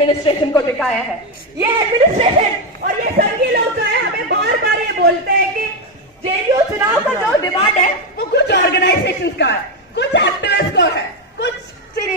Administration को दिखाया है। ये एडमिनिस्ट्रेशन और ये संघी लोग जो है हमें बार बार ये बोलते हैं कि जेडीयू चुनाव का जो डिमांड है वो कुछ ऑर्गेनाइजेशंस का है, कुछ एक्टिविस्ट को है, कुछ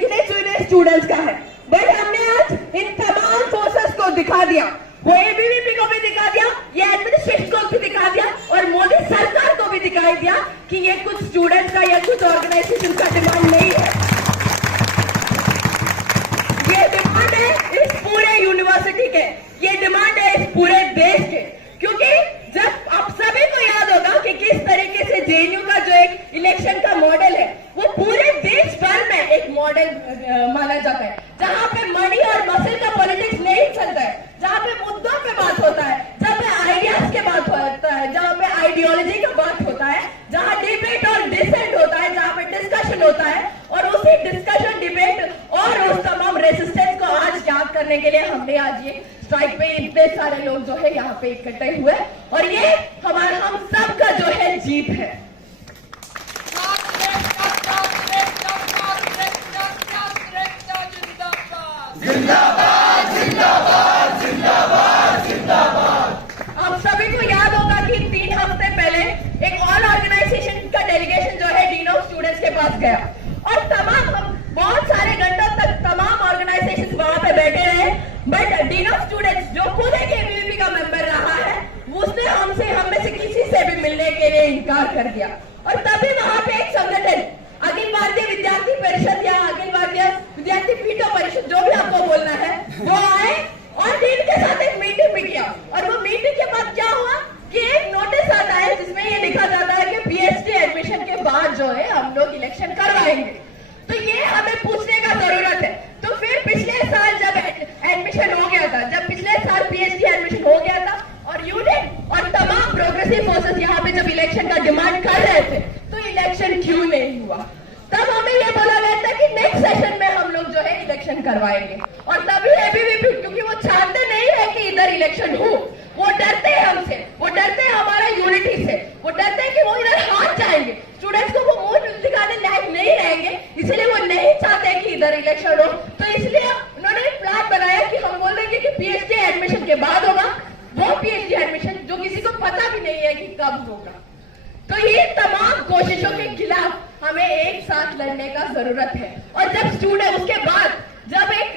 गिने चुने स्टूडेंट्स का है। बट हमने आज इन तमाम फोर्सेस को दिखा दिया, वो एबीवीपी को भी दिखा दिया, ये एडमिनिस्ट्रेशन को भी दिखा दिया और मोदी सरकार को भी दिखाई दिया कि ये कुछ स्टूडेंट्स का या कुछ ऑर्गेनाइजेशन का डिमांड नहीं है। ये डिमांड है इस पूरे यूनिवर्सिटी के, ये डिमांड है इस पूरे देश के, क्योंकि जब आप सभी को याद होगा कि किस तरीके से जेएनयू का जो एक इलेक्शन का मॉडल है वो पूरे देश भर में एक मॉडल माना जाता है, जहां पे मनी और मसल का पॉलिटिक्स नहीं चलता है, जहां पे मुद्दों पे बात होता है, जहां पे आइडियाज के बात होता है, जहां पे आइडियोलॉजी का बात होता है, जहां डिबेट और डिसेंट होता है, जहां पे डिस्कशन होता है। और उसी डिस्कशन, डिबेट और उस तमाम रेजिस्टेंस को आज याद करने के लिए हमने आज ये स्ट्राइक पे इतने सारे लोग जो है यहाँ पे इकट्ठे हुए और ये हमारा हम सब का जो है जीत है। जिंदाबाद जिंदाबाद जिंदाबाद जिंदाबाद। आप सभी को याद होगा कि 3 हफ्ते पहले एक ऑल ऑर्गेनाइजेशन का डेलीगेशन जो है डीन ऑफ स्टूडेंट्स के पास गया और तमाम हम बहुत सारे घंटों तक तमाम ऑर्गेनाइजेशन वहां पे बैठे रहे, बट कर दिया। और तभी वहां पे एक संगठन अखिल भारतीय विद्यार्थी परिषद या अखिल भारतीय विद्यार्थी पीठो परिषद, जो भी आपको बोलना है, वो आए और डीन के साथ एक मीटिंग भी किया। और वो मीटिंग के बाद क्या हुआ कि एक नोटिस आता है जिसमें ये लिखा जाता है कि पीएचडी एडमिशन के बाद जो है हम लोग इलेक्शन करवाएंगे। तो ये हमें पूछने का जरूरत है। तो फिर पिछले साल जब एडमिशन हो गया था, जब पिछले साल पीएचडी एडमिशन हो गया था और यूनिट और तमाम प्रोग्रेसिव फोर्सेस यहाँ पे जब इलेक्शन का डिमांड कर रहे थे, तो इलेक्शन क्यों नहीं हुआ? तब हमें ये बोला गया था कि नेक्स्ट सेशन में हम लोग जो है इलेक्शन करवाएंगे। और तभी एबीवीपी, क्योंकि वो चाहते नहीं है कि इधर इलेक्शन हो, वो डरते हैं हमसे, वो डरते हैं हमारा यूनिटी से, वो डरते हैं कि वो इधर हार जाएंगे, स्टूडेंट्स को वो मुंह दिखाने लायक नहीं रहेंगे, इसलिए वो नहीं चाहते कि इधर इलेक्शन हो। तो इसलिए उन्होंने एक प्लान बनाया कि हम बोल देंगे कि पीएचडी एडमिशन के बाद होगा, वो पीएचडी एडमिशन जो किसी को पता भी नहीं है कि कब होगा। तो ये तमाम कोशिशों के खिलाफ हमें एक साथ लड़ने का जरूरत है। और जब स्टूडेंट, उसके बाद जब एक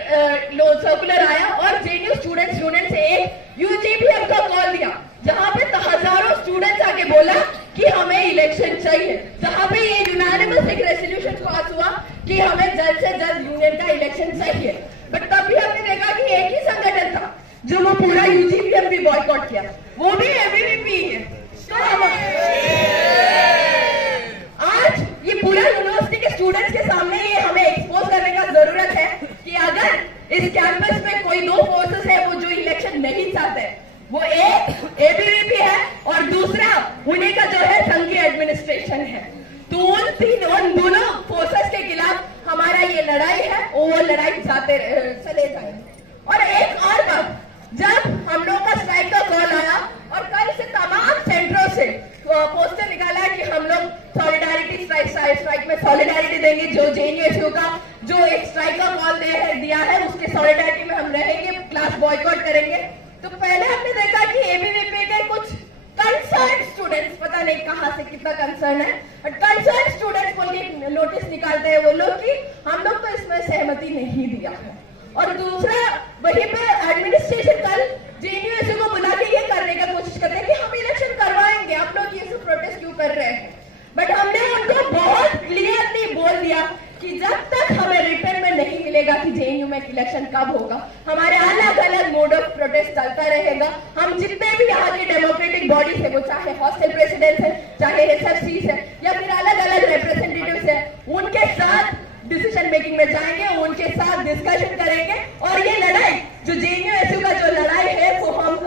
सर्कुलर आया और जेएनयू स्टूडेंट्स यूनियन से एक यूजीपीएम को कॉल दिया, जहां पे हजारों स्टूडेंट्स आके बोला कि हमें इलेक्शन चाहिए, जहां पे ये यूनानिमस एक रेजोल्यूशन पास हुआ कि हमें जल्द से जल्द यूनियन का इलेक्शन चाहिए। बट तब भी हमने देखा कि एक ही संगठन था जो वो पूरा यूजीपीएम भी बॉयकॉट किया, वो भी एबीवीपी है। तो आज ये पूरा यूनिवर्सिटी के स्टूडेंट्स के सामने ये हमें एक्सपोज करने का जरूरत है कि अगर इस कैंपस में कोई दो फोर्सेस है वो जो इलेक्शन नहीं चाहते, वो एक एबीवीपी है और दूसरा उन्हीं का जो है संघीय एडमिनिस्ट्रेशन है। तो उन दोनों फोर्सेस के खिलाफ हमारा ये लड़ाई है, वो लड़ाई चले जाएंगे। और एक और बात, जब हम लोग का स्ट्राइक का कॉल आया और कल से तमाम सेंटरों से पोस्टर निकाला कि हम लोग सॉलिडारिटी स्ट्राइक में सॉलिडारिटी देंगे, जो जेएनयू का जो एक स्ट्राइक का कॉल दिया है उसके सॉलिडारिटी में हम रहेंगे, क्लास बॉयकॉट करेंगे। तो पहले हमने देखा कि एबीवीपी के कुछ कंसर्न स्टूडेंट्स, पता नहीं कहां से कितना कंसर्न है, बट कंसर्न स्टूडेंट्स बोल के नोटिस निकालते हैं वो लोग कि हम लोग तो इसमें सहमति नहीं दिया है। और दूसरा, वहीं पे एडमिनिस्ट्रेशन कल जेएनयू को बुला के ये करने का कोशिश करते हैं कि हम इलेक्शन करवाएंगे, आप लोग ये सब प्रोटेस्ट क्यों कर रहे हैं? बट हमने उनको बहुत क्लियरली बोल दिया कि जब तक हमें रिटर्न में नहीं मिलेगा कि जेएनयू में इलेक्शन कब होगा, हमारे अलग अलग मोड ऑफ प्रोटेस्ट चलता रहेगा। हम जितने भी यहाँ की डेमोक्रेटिक बॉडीज है, वो चाहे हॉस्टल प्रेसिडेंट्स है, चाहे एसएफसीज है या फिर अलग अलग रिप्रेजेंटेटिव्स है, उनके साथ डिसीजन मेकिंग में जाएंगे, उनके साथ डिस्कशन करेंगे और ये लड़ाई जो जेएनयू का जो लड़ाई है वो हम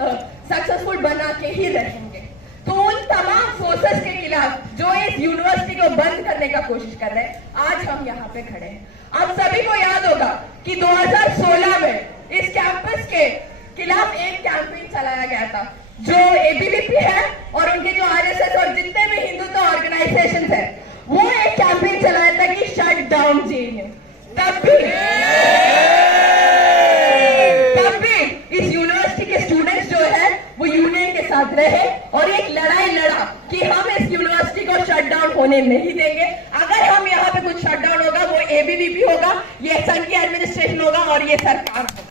सक्सेसफुल बना के ही रहेंगे। तो उन तमाम फोर्सेस के खिलाफ जो इस यूनिवर्सिटी को बंद करने का कोशिश कर रहे हैं, आज हम यहाँ पे खड़े हैं। आप सभी को याद होगा कि 2016 में इस कैंपस के खिलाफ एक कैंपेन चलाया गया था, जो एबीवीपी है और उनके जो आरएसएस और जितने भी हिंदुत्व ऑर्गेनाइजेशंस है, वो एक कैंपेन चलाया था कि शट डाउन जेएनयू। तब भी इस यूनिवर्सिटी के स्टूडेंट्स जो है वो यूनियन के साथ रहे और एक लड़ाई लड़ा कि हम इस यूनिवर्सिटी को शट डाउन होने नहीं देंगे। अगर हम यहाँ पे कुछ शट डाउन होगा, वो एबीवीपी होगा, ये संघीय एडमिनिस्ट्रेशन होगा और ये सरकार होगा।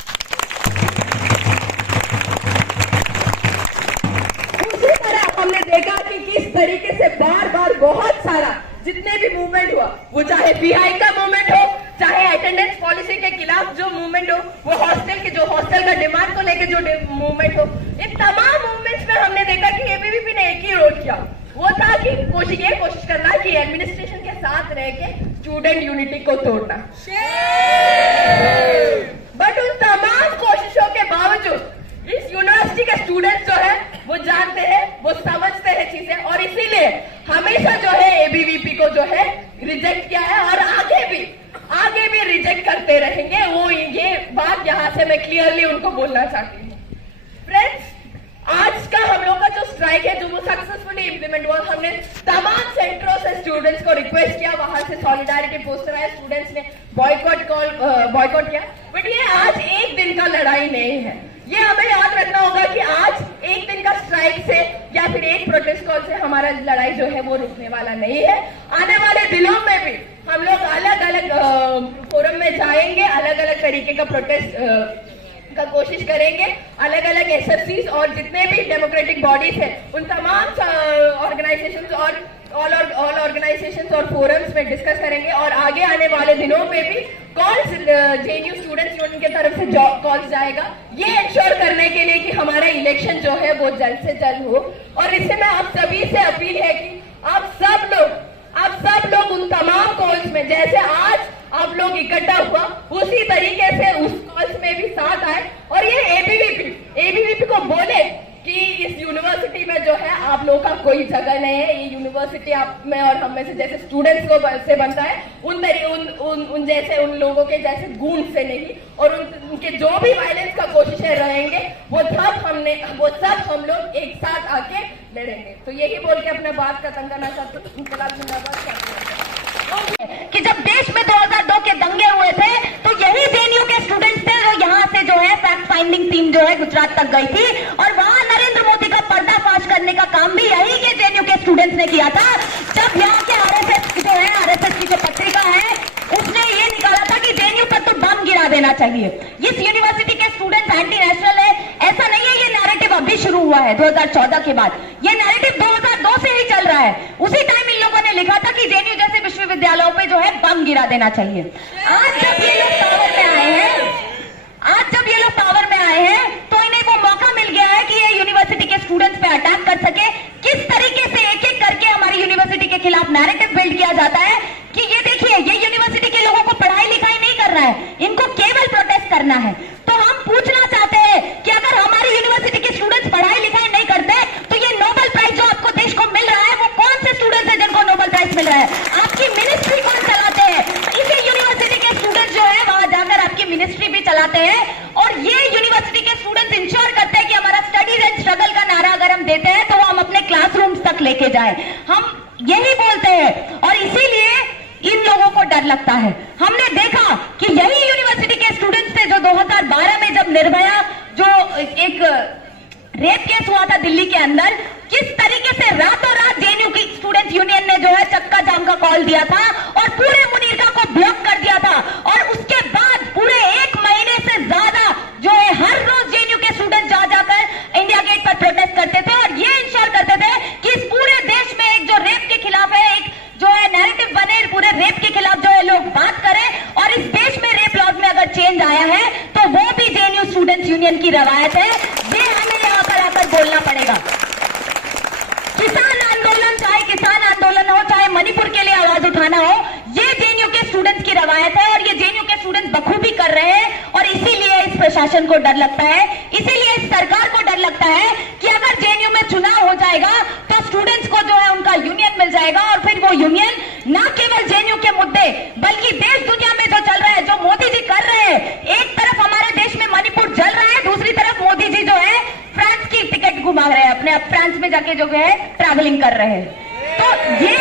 उसी तरह हमने देखा कि किस तरीके से बार बार बहुत सारा जितने भी मूवमेंट हुआ, वो चाहे पीआई का मूवमेंट हो, चाहे अटेंडेंस पॉलिसी के खिलाफ जो मूवमेंट हो, वो हॉस्टल का डिमांड को लेकर जो मूवमेंट हो, इन तमाम मूवमेंट्स में हमने देखा कि एबीवीपी ने एक ही रोल किया, वो था कि कोशिश करना कि एडमिनिस्ट्रेशन के साथ रह के स्टूडेंट यूनिटी को तोड़ना। बट उन तमाम कोशिशों के बावजूद इस यूनिवर्सिटी के स्टूडेंट्स जो है वो जानते हैं, वो समझते हैं चीजें, और इसीलिए हमेशा जो है एबीवीपी को जो है रिजेक्ट किया है और आगे भी रिजेक्ट करते रहेंगे। वो ये बात यहाँ से मैं क्लियरली उनको बोलना चाहती हूँ। फ्रेंड्स, आज का हम लोग का जो स्ट्राइक है, जो वो सक्सेसफुली इंप्लीमेंट हुआ, हमने तमाम सेंटरों से स्टूडेंट्स को रिक्वेस्ट किया, वहां से सॉलिडारिटी पोस्टर आया, स्टूडेंट्स ने बॉयकॉट किया। बट ये आज एक दिन का लड़ाई नहीं है, ये हमें याद रखना होगा कि आज एक दिन का स्ट्राइक से या फिर एक प्रोटेस्ट कॉल से हमारा लड़ाई जो है वो रुकने वाला नहीं है। आने वाले दिनों में भी हम लोग अलग अलग फोरम में जाएंगे, अलग अलग तरीके का प्रोटेस्ट का कोशिश करेंगे, अलग अलग एसएफसीज और जितने भी डेमोक्रेटिक बॉडीज है, उन तमाम ऑर्गेनाइजेशंस और ऑल ऑर्गेनाइजेशंस और फोरम्स में डिस्कस करेंगे और आगे आने वाले दिनों में भी कॉल्स जेएनयू स्टूडेंट्स यूनियन की तरफ से कॉल्स जाएगा, ये इंश्योर करने के लिए कि हमारा इलेक्शन जो है वो जल्द से जल्द हो। और इससे मैं आप सभी से अपील है कि आप सब लोग उन तमाम कॉल्स में, जैसे आज आप लोग इकट्ठा हुआ, उसी तरीके से उस कॉल्स में भी साथ आए और ये एबीवीपी को बोले कि इस यूनिवर्सिटी में जो है आप लोगों का कोई जगह नहीं है। ये यूनिवर्सिटी आप में और हम में से जैसे स्टूडेंट्स को से बनता है, उन जैसे उन लोगों के जैसे गुण से नहीं, और उनके जो भी वायलेंस का कोशिशें रहेंगे वो सब हम लोग एक साथ आके लड़ेंगे। तो यही बोल के अपना बात खत्म करना चाहते हैं। इंकलाब जिंदाबाद। कि जब देश में 2002 के दंगे हुए थे तो यही जेएनयू के स्टूडेंट्स थे जो यहाँ से जो है फैक्ट फाइंडिंग टीम जो है गुजरात तक गई थी और वहां नरेंद्र मोदी का पर्दाफाश करने का काम भी यही के जेएनयू के स्टूडेंट्स ने किया था। जब यहाँ के आरएसएस की जो पत्रिका है उसने ये निकाला था कि जेएनयू पर तो बम गिरा देना चाहिए, इस यूनिवर्सिटी के स्टूडेंट्स एंटी नेशनल है, ऐसा नहीं है। ये नैरेटिव अभी शुरू हुआ है 2014 के बाद, ये नैरेटिव 2002 से ही चल रहा है। उसी टाइम इन लोगों ने लिखा था कि जेएनयू जैसे विश्वविद्यालयों पे जो है बम गिरा देना चाहिए। आज जब ये लोग पावर में आए हैं तो इन्हें वो मौका मिल गया है कि ये यूनिवर्सिटी के स्टूडेंट्स पे अटैक कर सके। किस तरीके से एक एक करके हमारी यूनिवर्सिटी के खिलाफ नैरेटिव बिल्ड किया जाता है कि ये देखिए, ये यूनिवर्सिटी के लोगों को पढ़ाई लिखाई नहीं करना है, इनको केवल प्रोटेस्ट करना है। तो हम पूछना चाहते हैं कि अगर हमारी यूनिवर्सिटी के स्टूडेंट्स पढ़ाई लिखाई नहीं करते तो ये नोबेल प्राइज जो आपको देश को मिल रहा है वो कौन से स्टूडेंट्स है जिनको नोबेल प्राइज मिल रहा है? आपकी मिनिस्ट्री कौन चलाते हैं? इसी यूनिवर्सिटी के स्टूडेंट्स जो है वहां जाकर आपकी मिनिस्ट्री भी चलाते हैं और ये यूनिवर्सिटी के स्टूडेंट्स इंश्योर करते हैं कि हमारा स्टडीज एंड स्ट्रगल का नारा अगर हम देते हैं तो वो हम अपने क्लासरूम्स तक लेके जाए। हम यही बोलते हैं और इसीलिए इन लोगों को डर लगता है। हमने देखा कि यही यूनिवर्सिटी के स्टूडेंट्स थे जो 2012 में जब निर्भया जो एक रेप केस हुआ था दिल्ली के अंदर, किस तरीके से रातों रात जेएनयू की स्टूडेंट्स यूनियन ने जो है चक्का जाम का कॉल दिया था और पूरे मुनीरका को ब्लॉक कर दिया था। और उसके बाद पूरे 1 महीने से ज्यादा जो है हर रोज जेएनयू के स्टूडेंट जा जाकर इंडिया गेट पर प्रोटेस्ट करते थे और ये इंश्योर करते थे कि इस पूरे देश में एक जो रेप के खिलाफ है, एक जो है नैरेटिव बने, पूरे रेप के खिलाफ जो है लोग बात करें और इस देश में रेप लॉज में अगर चेंज आया है तो वो भी जेएनयू स्टूडेंट्स यूनियन की रवायत है। ये हमें यहाँ पर आकर बोलना पड़ेगा। किसान आंदोलन, चाहे किसान आंदोलन हो, चाहे मणिपुर के लिए आवाज उठाना हो, ये जेएनयू के स्टूडेंट्स की रवायत है और ये जेएनयू के स्टूडेंट्स बखूबी कर रहे हैं। और इसीलिए इस प्रशासन को डर लगता है, इसीलिए इस सरकार को डर लगता है कि अगर जेएनयू में चुनाव हो जाएगा तो स्टूडेंट्स को जो है उनका यूनियन मिल जाएगा और फिर वो यूनियन न केवल जेएनयू के मुद्दे बल्कि देश दुनिया में जो चल रहा है, जो मोदी जी कर रहे हैं, एक तरफ हमारे देश में मणिपुर जल रहा है, दूसरी तरफ मोदी जी जो है फ्रांस की टिकट घुमा रहे हैं, अपने फ्रांस में जाके जो है ट्रैवलिंग कर रहे हैं। तो ये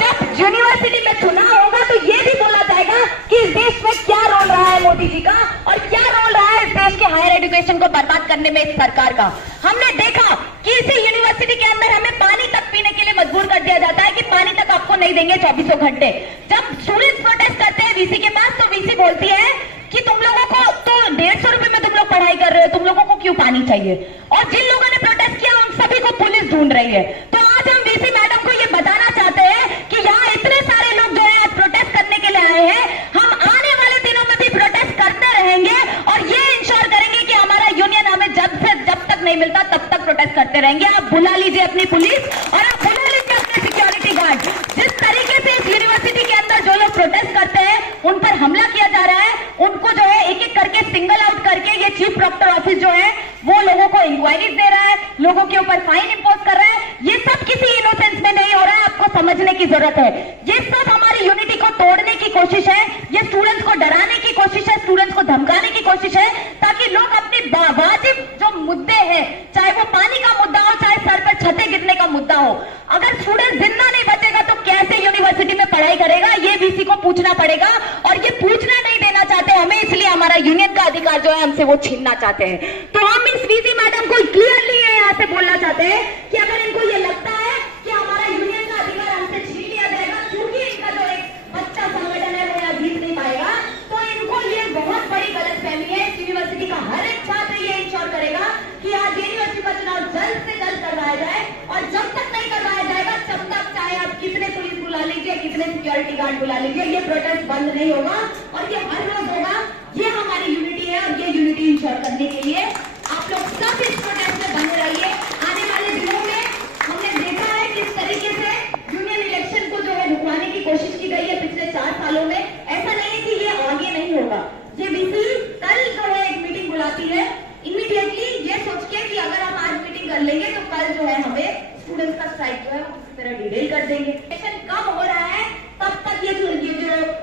जब यूनिवर्सिटी में चुनाव होगा तो ये भी बोला जाएगा कि इस देश में क्या रोल रहा है मोदी जी का और क्या रोल रहा है इस देश के हायर एजुकेशन को बर्बाद करने में इस सरकार का। हमने देखा कि इसी यूनिवर्सिटी के अंदर हमें पानी तक पीने के लिए मजबूर कर दिया जाता है कि पानी तक आपको नहीं देंगे 24 घंटे। जब स्टूडेंट्स प्रोटेस्ट करते हैं वीसी के पास तो वीसी बोलती है कि तुम लोगों को तो 150 रुपए में तुम लोग पढ़ाई कर रहे हो, तुम लोगों को क्यों पानी चाहिए? और जिन लोगों ने प्रोटेस्ट किया उन सभी को पुलिस ढूंढ रही है। तो आज हम वीसी मैडम को ये बताना चाहते हैं कि यहाँ इतने सारे लोग जो है आज प्रोटेस्ट करने के लिए आए हैं, हम आने वाले दिनों में भी प्रोटेस्ट करते रहेंगे और ये इंश्योर करेंगे कि हमारा यूनियन हमें जब तक नहीं मिलता तब तक प्रोटेस्ट करते रहेंगे। आप बुला लीजिए अपनी पुलिस और आप बुला लीजिए अपने सिक्योरिटी गार्ड। जिस तरीके से इस यूनिवर्सिटी के अंदर जो लोग प्रोटेस्ट करते हैं उन पर हमला किया जा रहा है, उनको जो है एक एक करके सिंगल आउट करके ये चीफ प्रॉक्टर ऑफिस जो है वो लोगों को इंक्वायरीज दे रहा है, लोगों के ऊपर फाइन इंपोज कर रहा है। ये सब किसी इनोसेंस में नहीं हो रहा है, आपको समझने की जरूरत है। ये सब हमारी यूनिटी को तोड़ने की कोशिश है, ये स्टूडेंट्स को डराने की कोशिश है, स्टूडेंट्स को धमकाने की कोशिश है ताकि लोग अपने वाजिब जो मुद्दे हैं, चाहे वो पानी का मुद्दा हो, चाहे सर पर छतें गिरने का मुद्दा हो, अगर स्टूडेंट जिंदा नहीं बचेगा तो कैसे यूनिवर्सिटी में पढ़ाई करेगा? ये वीसी को पूछना पड़ेगा और ये पूछना नहीं देना चाहते हमें, इसलिए हमारा यूनियन का अधिकार जो है हमसे वो छीनना चाहते हैं। तो हम इस वीसी मैडम को क्लियरली यहाँ से बोलना चाहते हैं कि अगर इनको ये लगता है कि हमारा यूनियन का अधिकार हमसे छीन लिया जाएगा क्योंकि इनका जो एक बच्चा संगठन है वो यहाँ जीत नहीं पाएगा, तो इनको ये बहुत बड़ी गलतफहमी है। इस यूनिवर्सिटी का हर एक छात्र ये इंश्योर करेगा कि आज यूनिवर्सिटी का चुनाव जल्द से जल्द करवाया जाए और जब तक नहीं करवाया जाएगा तब तक चाहे आपकी बॉडीगार्ड बुला लीजिए, ये प्रोटेस्ट बंद नहीं होगा और ये हर रोज होगा। ये हमारी यूनिटी है और ये यूनिटी इंश्योर करने के लिए आप लोग सब इस प्रोटेस्ट में बने रहिए। आने वाले दिनों में हमने देखा है किस तरीके से यूनियन इलेक्शन को जो है रुकवाने की कोशिश की गई है पिछले 4 सालों में। ऐसा नहीं है कि ये आगे नहीं होगा। जेबीसी कल जो है एक मीटिंग बुलाती है इमीडिएटली ये सोच के कि अगर हम आज मीटिंग कर लेंगे तो कल जो है हमें स्टूडेंट्स का स्ट्राइक जो है वो किसी तरह डिटेल कर देंगे। सेशन कब हो रहा है तब तक ये जो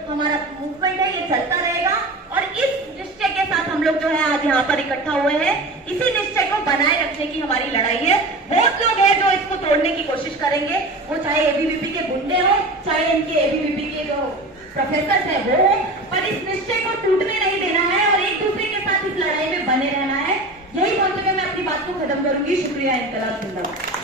हमारा मूवमेंट है ये चलता रहेगा और इस निश्चय के साथ हम लोग जो है आज यहाँ पर इकट्ठा हुए हैं। इसी निश्चय को बनाए रखने की हमारी लड़ाई है। बहुत लोग हैं जो इसको तोड़ने की कोशिश करेंगे, वो चाहे एबीवीपी के गुंडे हो, चाहे इनके एबीवीपी के जो प्रोफेसर है वो हो, पर इस निश्चय को टूटने नहीं देना है और एक दूसरे के साथ इस लड़ाई में बने रहना है। यही बोलते हुए मैं अपनी बात को खत्म करूंगी। शुक्रिया। इंकलाब जिंदाबाद।